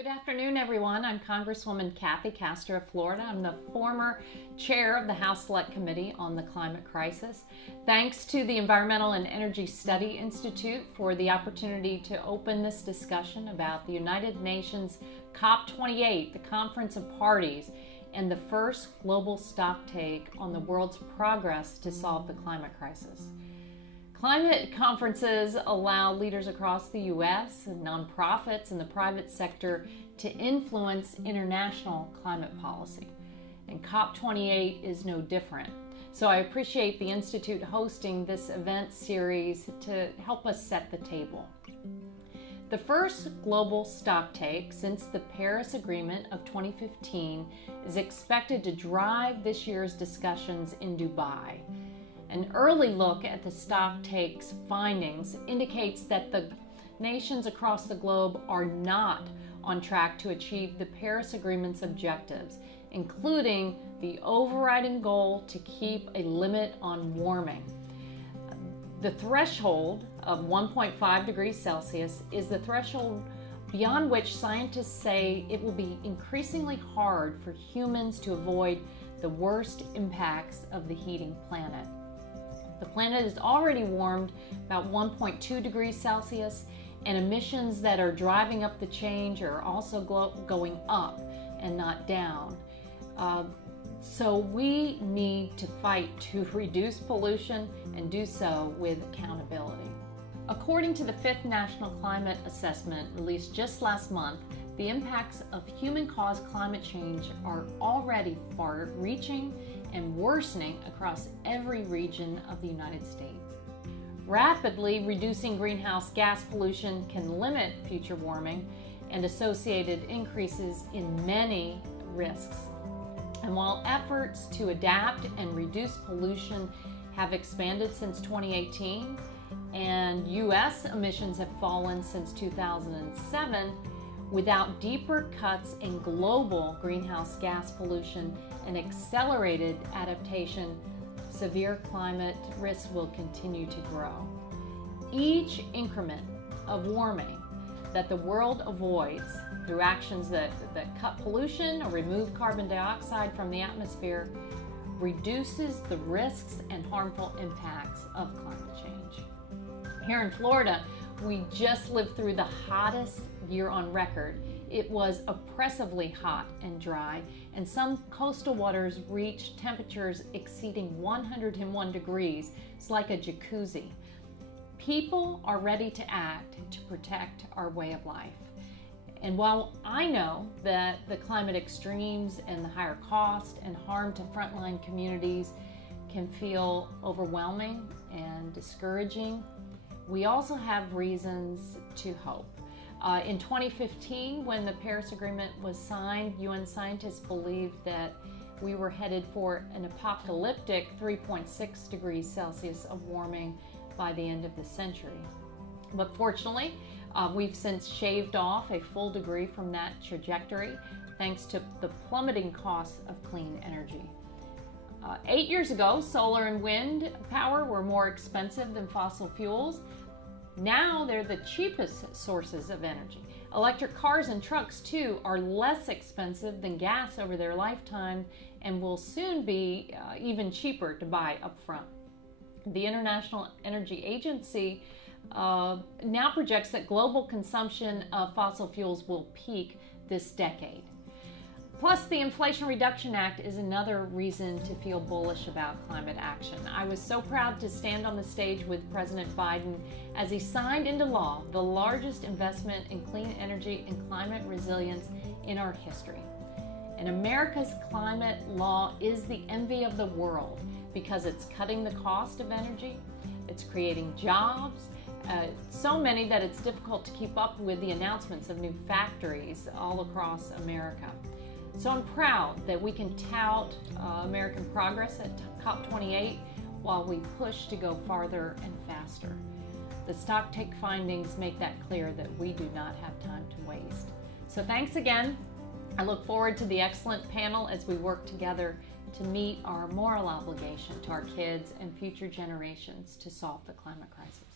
Good afternoon, everyone. I'm Congresswoman Kathy Castor of Florida. I'm the former chair of the House Select Committee on the Climate Crisis. Thanks to the Environmental and Energy Study Institute for the opportunity to open this discussion about the United Nations COP28, the Conference of Parties, and the first global stocktake on the world's progress to solve the climate crisis. Climate conferences allow leaders across the U.S., and nonprofits, and the private sector to influence international climate policy. And COP28 is no different. So I appreciate the Institute hosting this event series to help us set the table. The first global stocktake since the Paris Agreement of 2015 is expected to drive this year's discussions in Dubai. An early look at the stocktake's findings indicates that the nations across the globe are not on track to achieve the Paris Agreement's objectives, including the overriding goal to keep a limit on warming. The threshold of 1.5 degrees Celsius is the threshold beyond which scientists say it will be increasingly hard for humans to avoid the worst impacts of the heating planet. The planet is already warmed about 1.2 degrees Celsius, and emissions that are driving up the change are also going up and not down. So we need to fight to reduce pollution and do so with accountability. According to the 5th National Climate Assessment released just last month, the impacts of human-caused climate change are already far-reaching and worsening across every region of the United States. Rapidly reducing greenhouse gas pollution can limit future warming and associated increases in many risks. And while efforts to adapt and reduce pollution have expanded since 2018, and U.S. emissions have fallen since 2007, without deeper cuts in global greenhouse gas pollution and accelerated adaptation, severe climate risks will continue to grow. Each increment of warming that the world avoids through actions that cut pollution or remove carbon dioxide from the atmosphere reduces the risks and harmful impacts of climate change. Here in Florida, we just lived through the hottest year on record. It was oppressively hot and dry, and some coastal waters reached temperatures exceeding 101 degrees. It's like a jacuzzi. People are ready to act to protect our way of life. And while I know that the climate extremes and the higher cost and harm to frontline communities can feel overwhelming and discouraging, we also have reasons to hope. In 2015, when the Paris Agreement was signed, UN scientists believed that we were headed for an apocalyptic 3.6 degrees Celsius of warming by the end of the century. But fortunately, we've since shaved off a full degree from that trajectory thanks to the plummeting costs of clean energy. 8 years ago, solar and wind power were more expensive than fossil fuels. Now they're the cheapest sources of energy. Electric cars and trucks, too, are less expensive than gas over their lifetime and will soon be even cheaper to buy up front. The International Energy Agency now projects that global consumption of fossil fuels will peak this decade. Plus, the Inflation Reduction Act is another reason to feel bullish about climate action. I was so proud to stand on the stage with President Biden as he signed into law the largest investment in clean energy and climate resilience in our history. And America's climate law is the envy of the world because it's cutting the cost of energy, it's creating jobs, so many that it's difficult to keep up with the announcements of new factories all across America. So I'm proud that we can tout American progress at COP28 while we push to go farther and faster. The stocktake findings make that clear that we do not have time to waste. So thanks again. I look forward to the excellent panel as we work together to meet our moral obligation to our kids and future generations to solve the climate crisis.